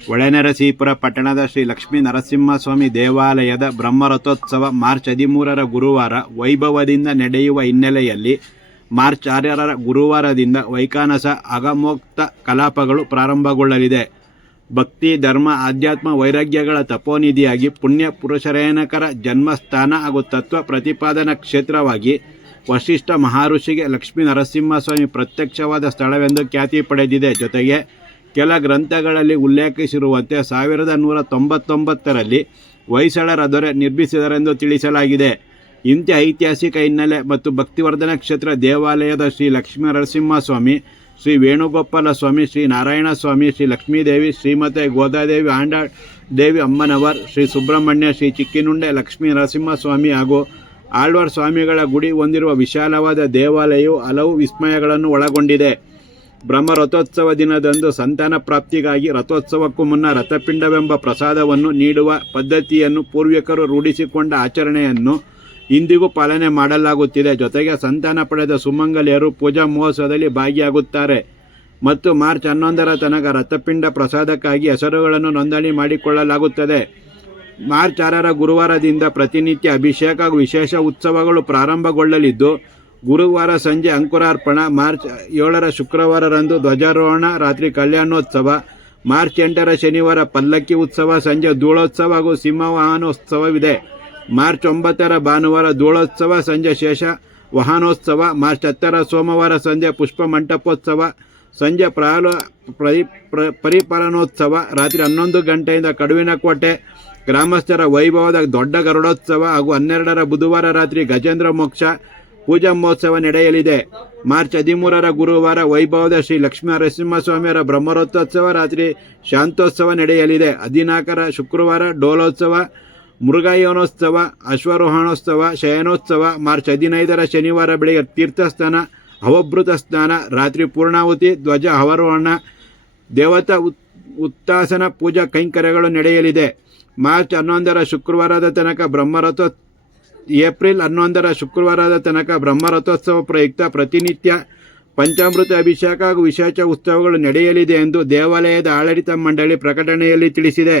ಹೊಳೆನರಸೀಪುರ ಪಟ್ಟಣದ ಶ್ರೀ ಲಕ್ಷ್ಮೀ ನರಸಿಂಹಸ್ವಾಮಿ ದೇವಾಲಯದ ಬ್ರಹ್ಮರಥೋತ್ಸವ ಮಾರ್ಚ್ 13ರ ಗುರುವಾರ ವೈಭವದಿಂದ ನಡೆಯುವ ಹಿನ್ನೆಲೆಯಲ್ಲಿ ಮಾರ್ಚ್ 6ರ ಗುರುವಾರದಿಂದ ವೈಖಾನಸ ಅಗಮೋಕ್ತ ಕಲಾಪಗಳು ಪ್ರಾರಂಭಗೊಳ್ಳಲಿದೆ. ಭಕ್ತಿ, ಧರ್ಮ, ಆಧ್ಯಾತ್ಮ, ವೈರಾಗ್ಯಗಳ ತಪೋನಿಧಿಯಾಗಿ ಪುಣ್ಯ ಪುರುಷರೇನಕರ ಜನ್ಮಸ್ಥಾನ ಹಾಗೂ ತತ್ವ ಪ್ರತಿಪಾದನಾ ಕ್ಷೇತ್ರವಾಗಿ ವಸಿಷ್ಠ ಮಹರ್ಷಿಗೆ ಲಕ್ಷ್ಮೀ ನರಸಿಂಹಸ್ವಾಮಿ ಪ್ರತ್ಯಕ್ಷವಾದ ಸ್ಥಳವೆಂದು ಖ್ಯಾತಿ ಪಡೆದಿದೆ. ಜೊತೆಗೆ ಕೆಲ ಗ್ರಂಥಗಳಲ್ಲಿ ಉಲ್ಲೇಖಿಸಿರುವಂತೆ 1199ರಲ್ಲಿ ಹೊಯ್ಸಳರ ದೊರೆ ನಿರ್ಮಿಸಿದರೆಂದು ತಿಳಿಸಲಾಗಿದೆ. ಇಂಥ ಐತಿಹಾಸಿಕ ಹಿನ್ನೆಲೆ ಮತ್ತು ಭಕ್ತಿವರ್ಧನ ಕ್ಷೇತ್ರ ದೇವಾಲಯದ ಶ್ರೀ ಲಕ್ಷ್ಮೀ ನರಸಿಂಹಸ್ವಾಮಿ, ಶ್ರೀ ವೇಣುಗೋಪಾಲ ಸ್ವಾಮಿ, ಶ್ರೀ ನಾರಾಯಣ ಸ್ವಾಮಿ, ಶ್ರೀ ಲಕ್ಷ್ಮೀದೇವಿ, ಶ್ರೀಮತೆ ಗೋದಾದೇವಿ ಆಂಡದೇವಿ ಅಮ್ಮನವರ್, ಶ್ರೀ ಸುಬ್ರಹ್ಮಣ್ಯ, ಶ್ರೀ ಚಿಕ್ಕಿನುಂಡೆ ಲಕ್ಷ್ಮೀ ನರಸಿಂಹಸ್ವಾಮಿ ಹಾಗೂ ಆಳ್ವಾರ್ ಸ್ವಾಮಿಗಳ ಗುಡಿ ಹೊಂದಿರುವ ವಿಶಾಲವಾದ ದೇವಾಲಯವು ಹಲವು ವಿಸ್ಮಯಗಳನ್ನು ಒಳಗೊಂಡಿದೆ. ಬ್ರಹ್ಮ ರಥೋತ್ಸವ ದಿನದಂದು ಸಂತಾನ ಪ್ರಾಪ್ತಿಗಾಗಿ ರಥೋತ್ಸವಕ್ಕೂ ಮುನ್ನ ರಥಪಿಂಡವೆಂಬ ಪ್ರಸಾದವನ್ನು ನೀಡುವ ಪದ್ಧತಿಯನ್ನು ಪೂರ್ವಿಕರು ರೂಢಿಸಿಕೊಂಡ ಆಚರಣೆಯನ್ನು ಇಂದಿಗೂ ಪಾಲನೆ ಮಾಡಲಾಗುತ್ತಿದೆ. ಜೊತೆಗೆ ಸಂತಾನ ಪಡೆದ ಸುಮಂಗಲಿಯರು ಪೂಜಾ ಮಹೋತ್ಸವದಲ್ಲಿ ಭಾಗಿಯಾಗುತ್ತಾರೆ ಮತ್ತು ಮಾರ್ಚ್ 11ರ ತನಕ ರಥಪಿಂಡ ಪ್ರಸಾದಕ್ಕಾಗಿ ಹೆಸರುಗಳನ್ನು ನೋಂದಣಿ ಮಾಡಿಕೊಳ್ಳಲಾಗುತ್ತದೆ. ಮಾರ್ಚ್ 6ರ ಗುರುವಾರದಿಂದ ಪ್ರತಿನಿತ್ಯ ಅಭಿಷೇಕ ಹಾಗೂ ವಿಶೇಷ ಉತ್ಸವಗಳು ಪ್ರಾರಂಭಗೊಳ್ಳಲಿದ್ದು, ಗುರುವಾರ ಸಂಜೆ ಅಂಕುರಾರ್ಪಣ, ಮಾರ್ಚ್ 7ರ ಶುಕ್ರವಾರರಂದು ಧ್ವಜಾರೋಹಣ, ರಾತ್ರಿ ಕಲ್ಯಾಣೋತ್ಸವ, ಮಾರ್ಚ್ 8ರ ಶನಿವಾರ ಪಲ್ಲಕ್ಕಿ ಉತ್ಸವ, ಸಂಜೆ ಧೂಳೋತ್ಸವ ಹಾಗೂ ಸಿಂಹವಾಹನೋತ್ಸವವಿದೆ. ಮಾರ್ಚ್ 9ರ ಭಾನುವಾರ ಧೂಳೋತ್ಸವ, ಸಂಜೆ ಶೇಷ ವಾಹನೋತ್ಸವ, ಮಾರ್ಚ್ 10ರ ಸೋಮವಾರ ಸಂಜೆ ಪುಷ್ಪ ಮಂಟಪೋತ್ಸವ, ಸಂಜೆ ಪರಿಪಾಲನೋತ್ಸವ, ರಾತ್ರಿ 11 ಗಂಟೆಯಿಂದ ಕಡುವಿನಕೋಟೆ ಗ್ರಾಮಸ್ಥರ ವೈಭವದ ದೊಡ್ಡ ಗರುಡೋತ್ಸವ ಹಾಗೂ 12ರ ಬುಧವಾರ ರಾತ್ರಿ ಗಜೇಂದ್ರ ಮೋಕ್ಷ ಪೂಜಾ ಮಹೋತ್ಸವ ನಡೆಯಲಿದೆ. ಮಾರ್ಚ್ 13ರ ಗುರುವಾರ ವೈಭವದ ಶ್ರೀ ಲಕ್ಷ್ಮೀ ನರಸಿಂಹಸ್ವಾಮಿಯವರ ಬ್ರಹ್ಮರಥೋತ್ಸವ ರಾತ್ರಿ ಶಾಂತೋತ್ಸವ ನಡೆಯಲಿದೆ. 14ರ ಶುಕ್ರವಾರ ಡೋಲೋತ್ಸವ, ಮೃಗಾಯೋನೋತ್ಸವ, ಅಶ್ವಾರೋಹಣೋತ್ಸವ, ಶಯನೋತ್ಸವ, ಮಾರ್ಚ್ 15ರ ಶನಿವಾರ ಬೆಳಗ್ಗೆ ತೀರ್ಥಸ್ನಾನ, ಅವಭೃತ ಸ್ನಾನ, ರಾತ್ರಿ ಪೂರ್ಣಾಹುತಿ, ಧ್ವಜ ಅವರೋಹಣ, ದೇವತಾ ಉತ್ತಾಸನ ಪೂಜಾ ಕೈಂಕರ್ಯಗಳು ನಡೆಯಲಿದೆ. ಮಾರ್ಚ್ 11ರ ಶುಕ್ರವಾರದ ತನಕ ಏಪ್ರಿಲ್ 11ರ ಶುಕ್ರವಾರದ ತನಕ ಬ್ರಹ್ಮರಥೋತ್ಸವ ಪ್ರಯುಕ್ತ ಪ್ರತಿನಿತ್ಯ ಪಂಚಾಮೃತ ಅಭಿಷೇಕ ಹಾಗೂ ವಿಶೇಷ ಉತ್ಸವಗಳು ನಡೆಯಲಿದೆ ಎಂದು ದೇವಾಲಯದ ಆಡಳಿತ ಮಂಡಳಿ ಪ್ರಕಟಣೆಯಲ್ಲಿ ತಿಳಿಸಿದೆ.